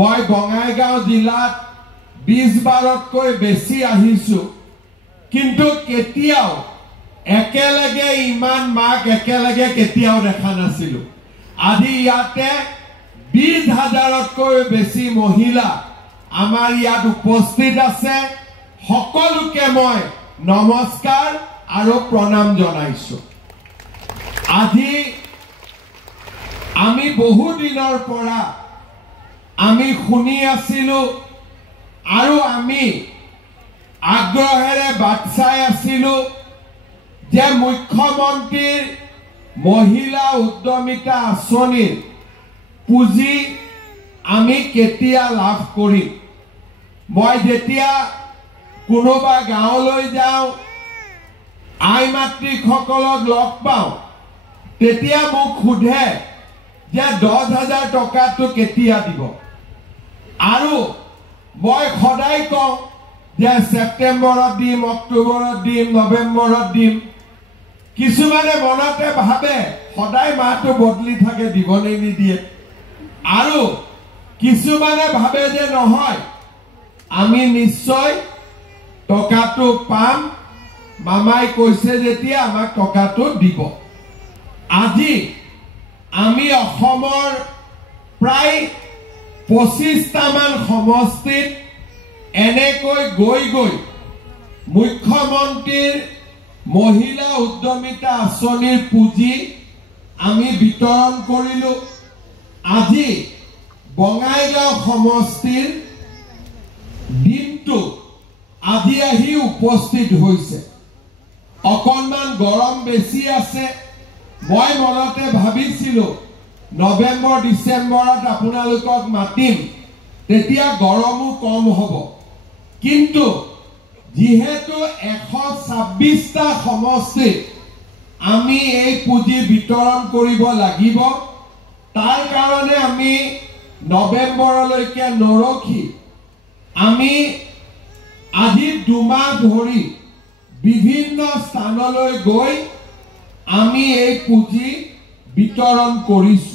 মই বঙাইগাঁও জিলাত 20 বাৰতকৈ বেছি আহিছো কিন্তু কেতিয়াও একেলগে ইমান মাক একেলগে কেতিয়াও দেখা নাছিলো আজি ইয়াতে 20,000তকৈ বেছি মহিলা আমাৰ ইয়াত উপস্থিত আছে সকলোকে মই নমস্কাৰ আৰু প্ৰণাম জনাইছো আজি আমি বহু দিনৰ পৰা আমি শুনি আছিলো আৰু আমি আগ্ৰহেৰে বাটচাই আছিলো যে মুখ্যমন্ত্ৰীৰ মহিলা উদ্যমিতা আঁচনিৰ পুঁজি আমি কেতিয়া লাভ কৰিম মই যেতিয়া কোনোবা গাঁৱলৈ যাওঁ আই মাতৃসকলক লগ পাওঁ তেতিয়া মোক সোধে যে 10,000 টকাটো কেতিয়া দিব আৰু মই সদায় কওঁ যে সেপ্টেম্বৰত দিম অক্টোবৰত দিম নৱেম্বৰত দিম কিছুমানে মনতে ভাবে সদায় মাহটো বদলি থাকে দিবনে নিদিয়ে আৰু কিছুমানে ভাবে যে নহয় আমি নিশ্চয় টকাটো পাম মামাই কৈছে যেতিয়া আমাক টকাটো দিব আজি আমি অসমৰ প্ৰায় 25টা মান সমষ্টিত এনেকৈ গৈ মুখ্যমন্ত্ৰীৰ মহিলা উদ্যমিতা আঁচনিৰ পুঁজি আমি বিতৰণ কৰিলো আজি বঙাইগাঁও সমষ্টিৰ দিনটো আজি আহি উপস্থিত হৈছে অকণমান গৰম বেছি আছে মই মনতে ভাবিছিলো নৱেম্বৰ ডিসেম্বৰত আপোনালোকক মাতিম তেতিয়া গৰমো কম হ'ব কিন্তু যেহেতু 126টা সমষ্টি আমি এই পুঁজি বিতৰণ কৰিব লাগিব তাৰ কাৰণে আমি নৱেম্বৰলৈকে নৰখি আমি আজি 2 মাহ ধৰি বিভিন্ন স্থানলৈ গৈ আমি এই পুঁজি বিতৰণ কৰিছো